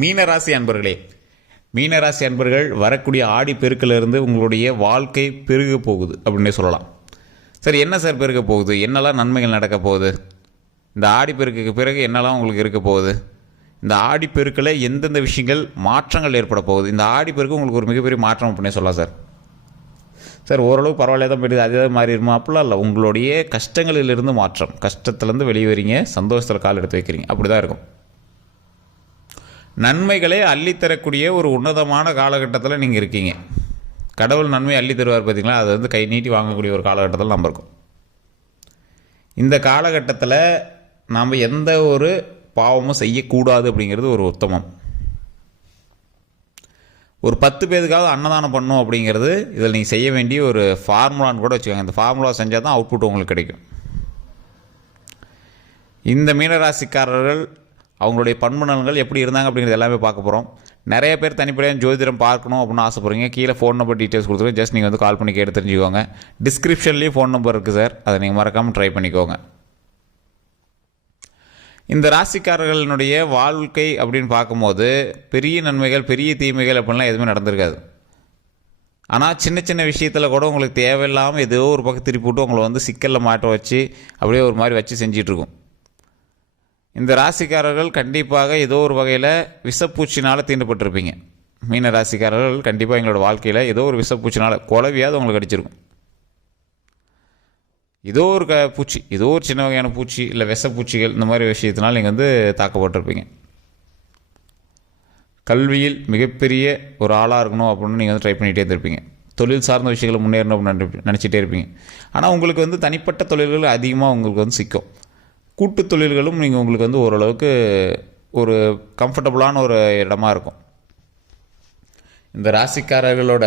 மீனராசி அன்பர்களே மீனராசி அன்பர்கள் வரக்கூடிய ஆடி பெருக்கிலிருந்து உங்களுடைய வாழ்க்கை பெருக போகுது அப்படின்னே சொல்லலாம். சரி என்ன சார் பெருக போகுது? என்னெல்லாம் நன்மைகள் நடக்க போகுது? இந்த ஆடி பெருக்குக்கு பிறகு என்னெல்லாம் உங்களுக்கு இருக்க போகுது? இந்த ஆடி பெருக்கில் எந்தெந்த விஷயங்கள் மாற்றங்கள் ஏற்பட போகுது? இந்த ஆடி பெருக்கு உங்களுக்கு ஒரு மிகப்பெரிய மாற்றம் அப்படின்னே சொல்லலாம் சார். சார் ஓரளவுக்கு பரவாயில்ல தான் போயிடுது. அதே மாதிரி மாறிடுமா அப்படிலாம் இல்லை. உங்களுடைய கஷ்டங்களிலிருந்து மாற்றம். கஷ்டத்துலேருந்து வெளியே வரீங்க. சந்தோஷத்தில் கால் எடுத்து வைக்கிறீங்க. அப்படி தான் இருக்கும். நன்மைகளை அள்ளித்தரக்கூடிய ஒரு உன்னதமான காலகட்டத்தில் நீங்கள் இருக்கீங்க. கடவுள் நன்மை அள்ளி தருவார் பார்த்தீங்களா அது வந்து கை நீட்டி வாங்கக்கூடிய ஒரு காலகட்டத்தில் நம்ம இருக்கோம். இந்த காலகட்டத்தில் நாம் எந்த ஒரு பாவமும் செய்யக்கூடாது அப்படிங்கிறது ஒரு உத்தமம். ஒரு பத்து பேருக்காவது அன்னதானம் பண்ணும் அப்படிங்கிறது இதில் நீங்கள் செய்ய வேண்டிய ஒரு ஃபார்முலான்னு கூட வச்சுக்கோங்க. இந்த ஃபார்முலா செஞ்சால் தான் அவுட்புட் உங்களுக்கு கிடைக்கும். இந்த மீனராசிக்காரர்கள் அவங்களுடைய பண்புணங்கள் எப்படி இருந்தாங்க அப்படிங்கிறது எல்லாமே பார்க்க போகிறோம் நிறைய பேர் தனிப்படையாக ஜோதிடம் பார்க்கணும் அப்படின்னு ஆசைப்படுறீங்க. கீழே ஃபோன் நம்பர் டீட்டெயில்ஸ் கொடுத்துருக்கோம் ஜஸ்ட் நீங்கள் வந்து கால் பண்ணி கேட்டு தெரிஞ்சுக்கோங்க. டிஸ்கிரிப்ஷன்லேயும் ஃபோன் நம்பர் இருக்குது சார் அதை நீங்கள் மறக்காமல் ட்ரை பண்ணிக்கோங்க. இந்த ராசிக்காரர்களினுடைய வாழ்க்கை அப்படின்னு பார்க்கும்போது பெரிய நன்மைகள் பெரிய தீமைகள் அப்படின்லாம் எதுவுமே நடந்திருக்காது. ஆனால் சின்ன சின்ன விஷயத்தில் கூட உங்களுக்கு தேவையில்லாமல் ஏதோ ஒரு பக்கம் திருப்பி விட்டு உங்களை வந்து சிக்கலில் மாட்ட வச்சு அப்படியே ஒரு மாதிரி வச்சு செஞ்சிட்ருக்கும் இந்த ராசிக்காரர்கள் கண்டிப்பாக ஏதோ ஒரு வகையில் விஷப்பூச்சினால் தீண்டப்பட்டிருப்பீங்க மீன ராசிக்காரர்கள் கண்டிப்பாக எங்களோட வாழ்க்கையில் ஏதோ ஒரு விஷப்பூச்சினால் குழவியாவது உங்களுக்கு அடிச்சிருக்கும். ஏதோ ஒரு க பூச்சி ஏதோ ஒரு சின்ன வகையான பூச்சி இல்லை விஷப்பூச்சிகள் இந்த மாதிரி விஷயத்தினால் நீங்கள் வந்து தாக்கப்பட்டிருப்பீங்க. கல்வியில் மிகப்பெரிய ஒரு ஆளாக இருக்கணும் அப்படின்னு நீங்கள் வந்து ட்ரை பண்ணிகிட்டே இருந்திருப்பீங்க. தொழில் சார்ந்த விஷயங்களை முன்னேறணும் அப்படின்னு நினச்சிட்டே இருப்பீங்க. ஆனால் உங்களுக்கு வந்து தனிப்பட்ட தொழில்கள் அதிகமாக உங்களுக்கு வந்து சிக்கும். கூட்டு தொழில்களும் நீங்கள் உங்களுக்கு வந்து ஓரளவுக்கு ஒரு கம்ஃபர்டபுளான ஒரு இடமா இருக்கும். இந்த ராசிக்காரர்களோட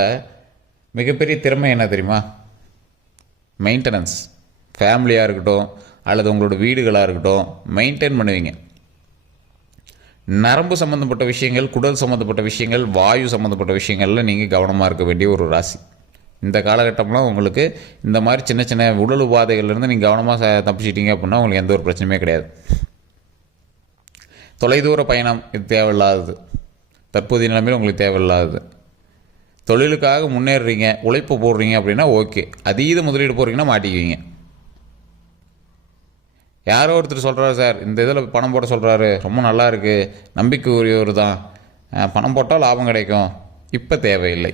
மிகப்பெரிய திறமை என்ன தெரியுமா? மெயின்டெனன்ஸ் ஃபேமிலியாக இருக்கட்டும் அல்லது உங்களோட வீடுகளாக இருக்கட்டும் மெயின்டைன் பண்ணுவீங்க. நரம்பு சம்மந்தப்பட்ட விஷயங்கள் குடல் சம்மந்தப்பட்ட விஷயங்கள் வாயு சம்மந்தப்பட்ட விஷயங்களில் நீங்கள் கவனமாக இருக்க வேண்டிய ஒரு ராசி. இந்த காலகட்டம்லாம் உங்களுக்கு இந்த மாதிரி சின்ன சின்ன உடல் உபாதைகள்லேருந்து நீங்கள் கவனமாக தப்பிச்சிட்டிங்க தப்பிச்சிட்டீங்க அப்படின்னா உங்களுக்கு எந்த ஒரு பிரச்சனையுமே கிடையாது. தொலைதூர பயணம் இது தேவையில்லாதது. தற்போதைய நிலைமையில் உங்களுக்கு தேவையில்லாதது. தொழிலுக்காக முன்னேறுறீங்க உழைப்பு போடுறீங்க அப்படின்னா ஓகே. அதீத முதலீடு போடுறீங்கன்னா மாட்டிக்குவீங்க. யாரோ ஒருத்தர் சொல்கிறாரு சார் இந்த இதில் பணம் போட சொல்கிறாரு ரொம்ப நல்லா இருக்குது நம்பிக்கை உரியவர் தான் பணம் போட்டால் லாபம் கிடைக்கும். இப்போ தேவையில்லை.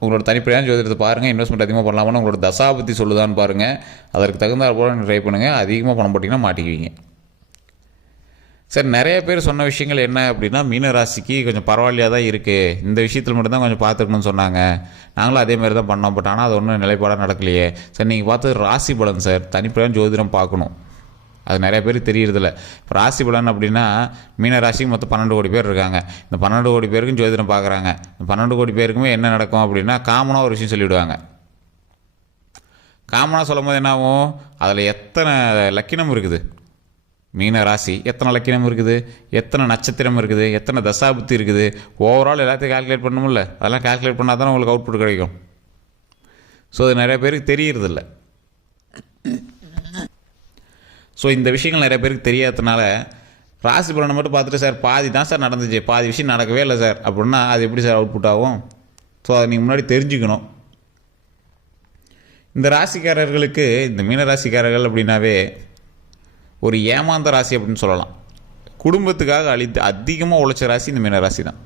உங்களோட தனிப்படையான ஜோதிடத்தை பாருங்கள் இன்வெஸ்ட்மெண்ட் அதிகமாக பண்ணலாமான்னு உங்களோட தசாபத்தி சொல்லுதான்னு பாருங்கள் அதற்கு தகுந்த போல ட்ரை பண்ணுங்கள் அதிகமாக பணம் போட்டிங்கன்னா மாட்டிக்குவீங்க. சார் நிறைய பேர் சொன்ன விஷயங்கள் என்ன அப்படின்னா மீன ராசிக்கு கொஞ்சம் பரவாயில்லையாக தான் இருக்குது இந்த விஷயத்தில் மட்டும்தான் கொஞ்சம் பார்த்துக்கணும்னு சொன்னாங்க. நாங்களும் அதே மாதிரி தான் பண்ணோம். பட் ஆனால் அது ஒன்றும் நிலைப்பாடாக நடக்கலையே. சார் நீங்கள் பார்த்தது ராசி பலன் சார். தனிப்படையான ஜோதிடம் பார்க்கணும். அது நிறைய பேருக்கு தெரியறதில்ல. இப்போ ராசி பலன் அப்படின்னா மீன ராசிக்கு மொத்தம் பன்னெண்டு கோடி பேர் இருக்காங்க. இந்த பன்னெண்டு கோடி பேருக்கும் ஜோதிடம் பார்க்குறாங்க இந்த பன்னெண்டு கோடி பேருக்குமே என்ன நடக்கும் அப்படின்னா காமனாக ஒரு விஷயம் சொல்லிவிடுவாங்க. காமனாக சொல்லும் போது என்னாகும்? அதில் எத்தனை லக்கினம் இருக்குது? மீன ராசி எத்தனை லக்கினம் இருக்குது? எத்தனை நட்சத்திரம் இருக்குது? எத்தனை தசாபுத்தி இருக்குது? ஓவரால் எல்லாத்தையும் கால்குலேட் பண்ணணும்ல? அதெல்லாம் கால்குலேட் பண்ணால் தானே உங்களுக்கு அவுட்புட் கிடைக்கும். ஸோ அது நிறைய பேருக்கு தெரியறதில்லை. ஸோ இந்த விஷயங்கள் நிறைய பேருக்கு தெரியாததுனால ராசி பலனை மட்டும் பார்த்துட்டு சார் பாதி தான் சார் நடந்துச்சு. பாதி விஷயம் நடக்கவே இல்லை சார். அப்படின்னா அது எப்படி சார் அவுட்புட் ஆகும்? ஸோ அதை நீங்கள் முன்னாடி தெரிஞ்சுக்கணும். இந்த ராசிக்காரர்களுக்கு இந்த மீன ராசிக்காரர்கள் அப்படின்னாவே ஒரு ஏமாந்த ராசி அப்படின்னு சொல்லலாம். குடும்பத்துக்காக அழித்து அதிகமாக உழைச்ச ராசி இந்த மீன ராசி தான்.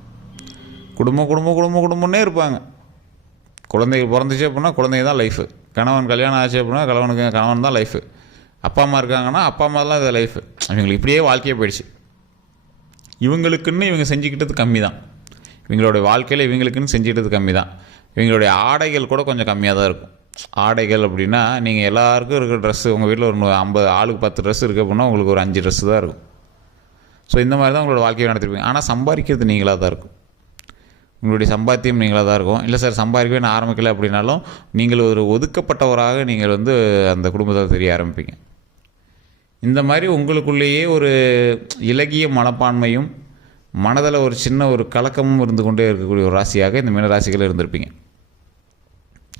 குடும்பம் குடும்பம் குடும்பம் குடும்பம்னே இருப்பாங்க. குழந்தைகள் பிறந்துச்சு அப்படின்னா குழந்தைங்க தான் லைஃபு கணவன் கல்யாணம் ஆச்சு அப்படின்னா கணவனுக்கு கணவன் தான் லைஃபு அப்பா அம்மா இருக்காங்கன்னா அப்பா அம்மா தான் இது லைஃப் இவங்களுக்கு இப்படியே வாழ்க்கையே போயிடுச்சு. இவங்களுக்குன்னு இவங்க செஞ்சுக்கிட்டது கம்மி தான் இவங்களுடைய வாழ்க்கையில் இவங்களுக்குன்னு செஞ்சுக்கிட்டது கம்மி தான் இவங்களுடைய ஆடைகள் கூட கொஞ்சம் கம்மியாக தான் இருக்கும். ஆடைகள் அப்படின்னா நீங்கள் எல்லாருக்கும் இருக்கிற ட்ரெஸ்ஸு உங்கள் வீட்டில் ஒரு ஐம்பது ஆளுக்கு பத்து ட்ரெஸ் இருக்குது அப்படின்னா உங்களுக்கு ஒரு அஞ்சு ட்ரெஸ்ஸு தான் இருக்கும். ஸோ இந்த மாதிரி தான் உங்களோட வாழ்க்கையை நடத்திருப்பீங்க. ஆனால் சம்பாதிக்கிறது நீங்களாக தான் இருக்கும். உங்களுடைய சம்பாத்தியம் நீங்களாக தான் இருக்கும். இல்லை சார் சம்பாதிக்கவே நான் ஆரம்பிக்கலை அப்படின்னாலும் நீங்கள் ஒரு ஒதுக்கப்பட்டவராக நீங்கள் வந்து அந்த குடும்பத்தை தெரிய ஆரம்பிப்பீங்க. இந்த மாதிரி உங்களுக்குள்ளேயே ஒரு இலகிய மனப்பான்மையும் மனதில் ஒரு சின்ன ஒரு கலக்கமும் இருந்து கொண்டே இருக்கக்கூடிய ஒரு ராசியாக இந்த மீனராசிகள் இருந்திருப்பீங்க.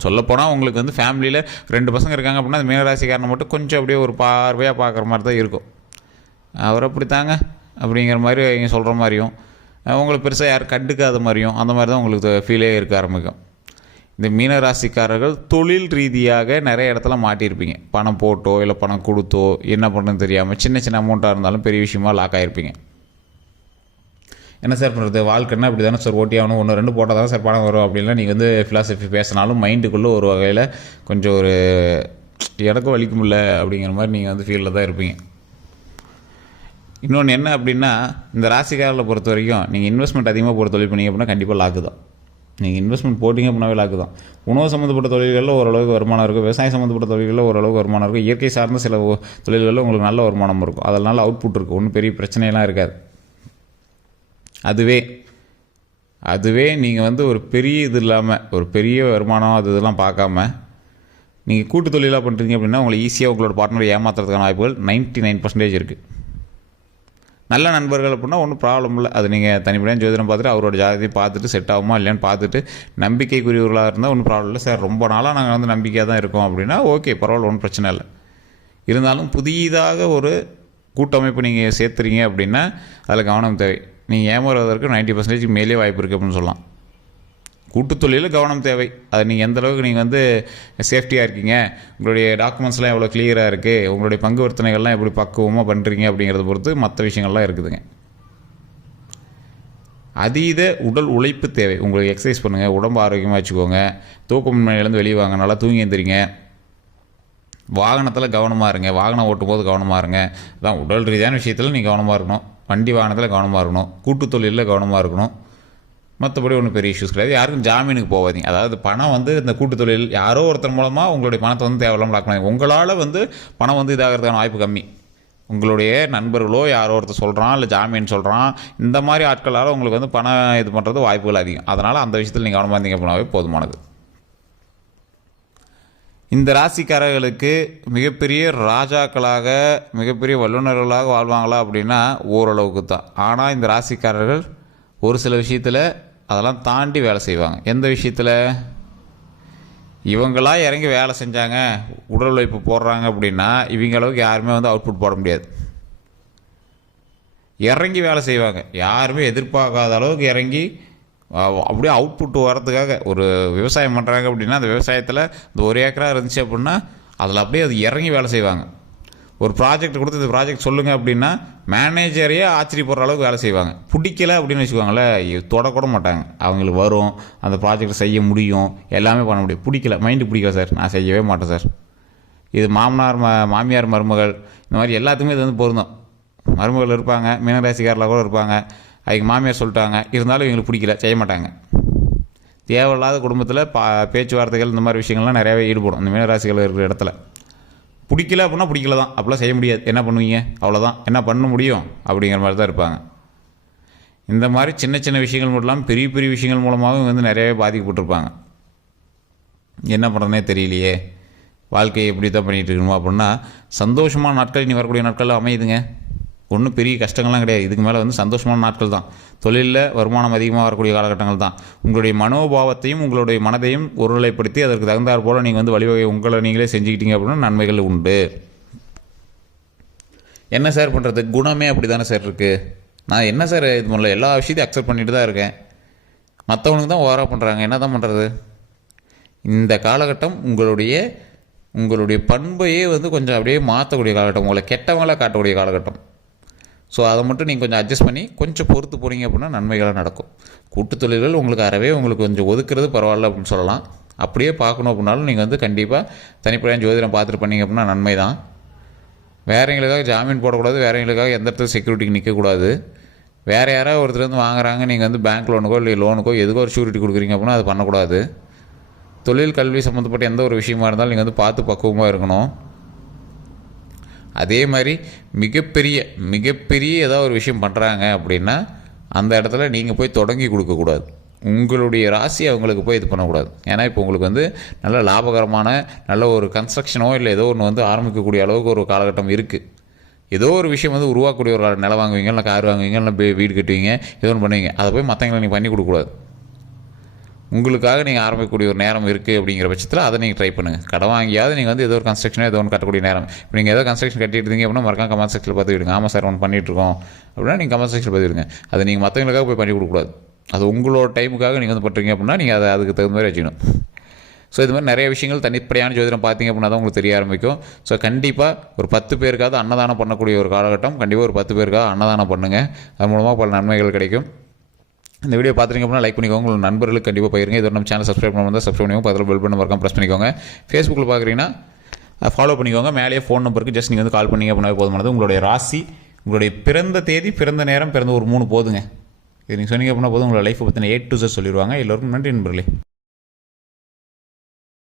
சொல்லப்போனால் உங்களுக்கு வந்து ஃபேமிலியில் ரெண்டு பசங்க இருக்காங்க அப்படின்னா அந்த மீனராசிக்காரனை மட்டும் கொஞ்சம் அப்படியே ஒரு பார்வையாக பார்க்குற மாதிரி தான் இருக்கும். அவர் அப்படித்தாங்க அப்படிங்கிற மாதிரி இங்கே சொல்கிற மாதிரியும் உங்களை உங்களுக்கு பெருசாக யாரும் கண்டுக்காத மாதிரியும் அந்த மாதிரி தான் உங்களுக்கு ஃபீலே இருக்க ஆரம்பிக்கும். இந்த மீனராசிக்காரர்கள் தொழில் ரீதியாக நிறைய இடத்துல மாட்டியிருப்பீங்க. பணம் போட்டோ இல்லை பணம் கொடுத்தோ என்ன பண்ணுறதுன்னு தெரியாமல் சின்ன சின்ன அமௌண்ட்டாக இருந்தாலும் பெரிய விஷயமா லாக் ஆகிருப்பீங்க என்ன சார் பண்ணுறது வாழ்க்கைன்னா அப்படி தானே சார் ஓட்டி ஆகணும். ஒன்று ரெண்டு போட்டால் தான் சார் பணம் வரும் அப்படின்லாம் நீங்கள் வந்து ஃபிலாசபி பேசினாலும் மைண்டுக்குள்ளே ஒரு வகையில் கொஞ்சம் ஒரு எனக்கும் வலிக்க அப்படிங்கிற மாதிரி நீங்கள் வந்து ஃபீலில் தான் இருப்பீங்க. இன்னொன்று என்ன அப்படின்னா இந்த ராசிக்காரில் பொறுத்த வரைக்கும் நீங்கள் இன்வெஸ்ட்மெண்ட் அதிகமாக போகிற தொழில் பண்ணீங்க அப்படின்னா கண்டிப்பாக லாக்கு தான். நீங்கள் இன்வெஸ்ட்மெண்ட் போட்டிங்க அப்படின்னாவே லாக்கு தான். உணவு சம்மந்தப்பட்ட தொழில்களில் ஓரளவுக்கு வருமானம் இருக்கும் விவசாயம் சம்மந்தப்பட்ட தொழில்களில் ஓரளவுக்கு வருமானம் இருக்கும் இயற்கை சார்ந்த சில தொழில்களில் உங்களுக்கு நல்ல வருமானம் இருக்கும். அதனால் அவுட்புட் இருக்கும் ஒன்றும் பெரிய பிரச்சனையெல்லாம் இருக்காது. அதுவே அதுவே நீங்கள் வந்து ஒரு பெரிய இது இல்லாமல் ஒரு பெரிய வருமானம் அது இதெல்லாம் பார்க்காம நீங்கள் கூட்டு தொழிலாக பண்ணுறீங்க அப்படின்னா உங்களை ஈஸியாக உங்களோட பார்ட்னர் ஏமாத்துறதுக்கான வாய்ப்புகள் 99% நைன் பர்சன்டேஜ் இருக்குது நல்ல நண்பர்கள் அப்படின்னா ஒன்றும் ப்ராப்ளம் இல்லை. அது நீங்கள் தனிப்படியாக ஜோதிடம் பார்த்துட்டு அவரோட ஜாதகத்தை பார்த்துட்டு செட் ஆகுமா இல்லையான்னு பார்த்துட்டு நம்பிக்கைக்குரியவர்களாக இருந்தால் ஒன்றும் ப்ராப்ளம் இல்லை சார். ரொம்ப நாளாக நாங்கள் வந்து நம்பிக்கையாக தான் இருக்கோம் அப்படின்னா ஓகே பரவாயில்ல ஒன்றும் பிரச்சனை இல்லை. இருந்தாலும் புதிதாக ஒரு கூட்டமைப்பு நீங்கள் சேர்த்துறீங்க அப்படின்னா அதில் கவனம் தேவை. நீங்கள் ஏமாறுவதற்கு 90% பர்சன்டேஜ் மேலே வாய்ப்பு இருக்குது அப்படின்னு சொல்லலாம். கூட்டுத் தொழிலில் கவனம் தேவை. அது நீங்கள் எந்த அளவுக்கு நீங்கள் வந்து சேஃப்டியாக இருக்கீங்க உங்களுடைய டாக்குமெண்ட்ஸ்லாம் எவ்வளோ கிளியராக இருக்குது உங்களுடைய பங்கு வர்த்தனைகள்லாம் எப்படி பக்குவமாக பண்ணுறீங்க அப்படிங்கிறத பொறுத்து மற்ற விஷயங்கள்லாம் இருக்குதுங்க. அதீத உடல் உழைப்பு தேவை. உங்களுக்கு எக்ஸசைஸ் பண்ணுங்கள் உடம்பு ஆரோக்கியமாக வச்சுக்கோங்க. தூக்கமின்மையிலேருந்து வெளியே வாங்க நல்லா தூங்கி எழுந்திரிங்க வாகனத்தில் கவனமாக இருங்க. வாகனம் ஓட்டும் போது கவனமாக இருங்க. அதான் உடல் ரீதியான விஷயத்தில் நீங்கள் கவனமாக இருக்கணும். வண்டி வாகனத்தில் கவனமாக இருக்கணும். கூட்டுத்தொழிலில் கவனமாக இருக்கணும். மற்றபடி ஒன்றும் பெரிய இஷ்யூஸ் கிடையாது. யாருக்கும் ஜாமீனுக்கு போகாதீங்க. அதாவது பணம் வந்து இந்த கூட்டுத்தொழில் யாரோ ஒருத்தர் மூலமாக உங்களுடைய பணத்தை வந்து தேவையில்லாமல் ஆக்கணும் உங்களால் வந்து பணம் வந்து இதாகிறதுக்கான வாய்ப்பு கம்மி. உங்களுடைய நண்பர்களோ யாரோ ஒருத்தர் சொல்கிறான் இல்லை ஜாமீன் சொல்கிறான் இந்த மாதிரி ஆட்களால் உங்களுக்கு வந்து பணம் இது பண்ணுறது வாய்ப்புகள் அதிகம். அதனால் அந்த விஷயத்தில் நீங்கள் கவனமாக இருந்தீங்க அப்படின்னாவே போதுமானது. இந்த ராசிக்காரர்களுக்கு மிகப்பெரிய ராஜாக்களாக மிகப்பெரிய வல்லுநர்களாக வாழ்வாங்களா அப்படின்னா ஓரளவுக்கு தான் ஆனால் இந்த ராசிக்காரர்கள் ஒரு சில விஷயத்தில் அதெல்லாம் தாண்டி வேலை செய்வாங்க. எந்த விஷயத்தில்? இவங்களா இறங்கி வேலை செஞ்சாங்க உடல் உழைப்பு போடுறாங்க அப்படின்னா இவங்க அளவுக்கு யாருமே வந்து அவுட்புட் போட முடியாது. இறங்கி வேலை செய்வாங்க. யாருமே எதிர்பார்க்காத அளவுக்கு இறங்கி அப்படியே அவுட்புட் வரதுக்காக ஒரு விவசாயம் பண்ணுறாங்க அப்படின்னா அந்த விவசாயத்தில் இந்த ஒரு ஏக்கராக இருந்துச்சு அப்படின்னா அதில் அப்படியே அது இறங்கி வேலை செய்வாங்க. ஒரு ப்ராஜெக்ட் கொடுத்து இந்த ப்ராஜெக்ட் சொல்லுங்கள் அப்படின்னா மேனேஜரையே ஆச்சரியப்படுற அளவுக்கு வேலை செய்வாங்க. பிடிக்கல அப்படின்னு வச்சுக்கோங்களேன் இது தொடக்கூட மாட்டாங்க. அவங்களுக்கு வரும் அந்த ப்ராஜெக்ட் செய்ய முடியும் எல்லாமே பண்ண முடியும். பிடிக்கல மைண்டு பிடிக்கல சார். நான் செய்யவே மாட்டேன் சார். இது மாமனார் ம மாமியார் மருமகள் இந்த மாதிரி எல்லாத்துக்குமே இது வந்து பொருந்தும். மருமகள் இருப்பாங்க மீனராசிக்காரில் கூட இருப்பாங்க. அதுக்கு மாமியார் சொல்லிட்டாங்க இருந்தாலும் இவங்களுக்கு பிடிக்கல செய்ய மாட்டாங்க. தேவையில்லாத குடும்பத்தில் பா பேச்சுவார்த்தைகள் இந்த மாதிரி விஷயங்கள்லாம் நிறையவே ஈடுபடும். இந்த மீனராசிகள் இருக்கிற இடத்துல. பிடிக்கல அப்படின்னா பிடிக்கல தான் அப்படிலாம் செய்ய முடியாது. என்ன பண்ணுவீங்க? அவ்வளோதான் என்ன பண்ண முடியும்? அப்படிங்கிற மாதிரி தான் இருப்பாங்க. இந்த மாதிரி சின்ன சின்ன விஷயங்கள் மட்டும் இல்லாமல் பெரிய பெரிய விஷயங்கள் மூலமாகவும் வந்து நிறையவே பாதிக்கப்பட்டிருப்பாங்க. என்ன பண்ணுறதுனே தெரியலையே. வாழ்க்கையை எப்படி தான் பண்ணிகிட்டு இருக்கணுமா அப்படின்னா சந்தோஷமான நாட்கள் இனி வரக்கூடிய நாட்கள் அமையுதுங்க. ஒன்றும் பெரிய கஷ்டங்கள்லாம் கிடையாது. இதுக்கு மேலே வந்து சந்தோஷமான நாட்கள் தான். தொழிலில் வருமானம் அதிகமாக வரக்கூடிய காலகட்டங்கள் தான். உங்களுடைய மனோபாவத்தையும் உங்களுடைய மனதையும் ஒருநிலைப்படுத்தி அதற்கு தகுந்தாற் போல் நீங்கள் வந்து வழிவகை உங்களை நீங்களே செஞ்சுக்கிட்டீங்க அப்படின்னா நன்மைகள் உண்டு. என்ன சார் பண்ணுறது குணமே அப்படி தானே சார் இருக்குது நான் என்ன சார் இது பண்ணல? எல்லா விஷயத்தையும் அக்செப்ட் பண்ணிட்டு தான் இருக்கேன். மற்றவனுக்கு தான் ஓவராக பண்ணுறாங்க என்ன தான் பண்ணுறது இந்த காலகட்டம் உங்களுடைய உங்களுடைய பண்பையே வந்து கொஞ்சம் அப்படியே மாற்றக்கூடிய காலகட்டம். உங்களை கெட்டவங்களாக காட்டக்கூடிய காலகட்டம். ஸோ அதை மட்டும் நீங்கள் கொஞ்சம் அட்ஜஸ்ட் பண்ணி கொஞ்சம் பொறுத்து போனீங்க அப்படின்னா நன்மைகளாக நடக்கும். கூட்டு தொழில்கள் உங்களுக்கு அறவே உங்களுக்கு கொஞ்சம் ஒதுக்குறது பரவாயில்ல அப்படின்னு சொல்லலாம். அப்படியே பார்க்கணும் அப்படின்னாலும் நீங்கள் வந்து கண்டிப்பாக தனிப்படையாக ஜோதிடம் பார்த்துட்டு பண்ணீங்க அப்படின்னா நன்மை தான் வேறவங்களுக்காக ஜாமீன் போடக்கூடாது வேறவங்களுக்காக எந்த இடத்துல செக்யூரிட்டிக்கு நிற்கக்கூடாது வேறு யாராவது ஒருத்தர் வந்து வாங்குறாங்க நீங்கள் வந்து பேங்க் லோனுக்கோ இல்லை லோனுக்கோ எதுக்கோ ஒரு ஷூரிட்டி கொடுக்குறீங்க அப்படின்னா அது பண்ணக்கூடாது. தொழில் கல்வி சம்மந்தப்பட்ட எந்த ஒரு விஷயமா இருந்தாலும் நீங்கள் வந்து பார்த்து பக்குவமாக இருக்கணும். அதே மாதிரி மிகப்பெரிய மிகப்பெரிய ஏதாவது ஒரு விஷயம் பண்ணுறாங்க அப்படின்னா அந்த இடத்துல நீங்கள் போய் தொடங்கி கொடுக்கக்கூடாது உங்களுடைய ராசி அவங்களுக்கு போய் இது பண்ணக்கூடாது. ஏன்னா இப்போ உங்களுக்கு வந்து நல்ல லாபகரமான நல்ல ஒரு கன்ஸ்ட்ரக்ஷனோ இல்லை ஏதோ ஒன்று வந்து ஆரம்பிக்கக்கூடிய அளவுக்கு ஒரு காலகட்டம் இருக்குது ஏதோ ஒரு விஷயம் வந்து உருவாக்கக்கூடிய ஒரு நிலம் வாங்குவீங்க இல்லை கார் வாங்குவீங்க இல்லை வீடு கட்டுவீங்க ஏதோ ஒன்று பண்ணுவீங்க. அதை போய் மற்றவங்களை நீங்கள் பண்ணி கொடுக்கக்கூடாது உங்களுக்காக நீங்கள் ஆரம்பிக்கக்கூடிய ஒரு நேரம் இருக்குது அப்படிங்கிற பட்சத்தில் அதை நீங்கள் ட்ரை பண்ணுங்கள் கடன் வாங்கியாவது நீங்கள் வந்து ஏதோ ஒரு கன்ஸ்ட்ரக்ஷனோ ஏதோ ஒன்று கட்டக்கூடிய நேரம். இப்போ நீங்கள் ஏதோ கன்ஸ்ட்ரக்ஷன் கட்டிட்டு இருந்தீங்க அப்படின்னா மறக்காம கமெண்ட் செக்ஷனில் பார்த்து விடுங்க. ஆமாம் சார் ஒன்று பண்ணிகிட்ருக்கோம் அப்படின்னா நீங்கள் கமெண்ட் செக்ஷனில் பார்த்து விடுங்க. அதை நீங்கள் மற்றவங்களுக்காக போய் பண்ணி கொடுக்கூடாது அது உங்களோட டைமுக்காக நீங்கள் வந்து பண்ணுறீங்க அப்படின்னா நீங்கள் அதை அதுக்கு தகுந்த மாதிரி வச்சுக்கணும். ஸோ இது மாதிரி நிறைய விஷயங்கள் தனிப்படையான ஜோதிடம் பார்த்தீங்க அப்படின்னா தான் உங்களுக்கு தெரிய ஆரம்பிக்கும். ஸோ கண்டிப்பாக ஒரு பத்து பேருக்காவது அன்னதானம் பண்ணக்கூடிய ஒரு காலகட்டம் கண்டிப்பாக ஒரு பத்து பேருக்காக அன்னதானம் பண்ணுங்கள் அது மூலமாக பல நன்மைகள் கிடைக்கும். இந்த வீடியோ பார்த்துருங்க அப்படின்னா லைக் பண்ணிக்கோங்க. உங்கள் நண்பர்களுக்கு கண்டிப்பாக போயிருங்க இது நம்ம சேனல் சப்ஸ்கிரைப் பண்ண சப்ஸ்கிரைப் பண்ணிக்கோங்க. பக்கத்தில் பெல் பண்ண மறக்காம ப்ரெஸ் பண்ணிக்கோங்க. ஃபேஸ்புக்கில் பார்க்குறீங்கன்னா ஃபாலோ பண்ணிக்கோங்க. மேலேயே ஃபோன் நம்பருக்கு ஜஸ்ட் நீங்கள் வந்து கால் பண்ணீங்க அப்படின்னா போதுமானது உங்களுடைய ராசி உங்களுடைய பிறந்த தேதி பிறந்த நேரம் பிறந்த ஒரு மூணு போதுங்க. இது நீங்கள் சொன்னீங்க அப்படின்னா போதும். உங்களோட லைஃப்பை பற்றின ஏ டு சொல்லிடுவாங்க எல்லோருக்கும் நன்றி நண்பர்களே.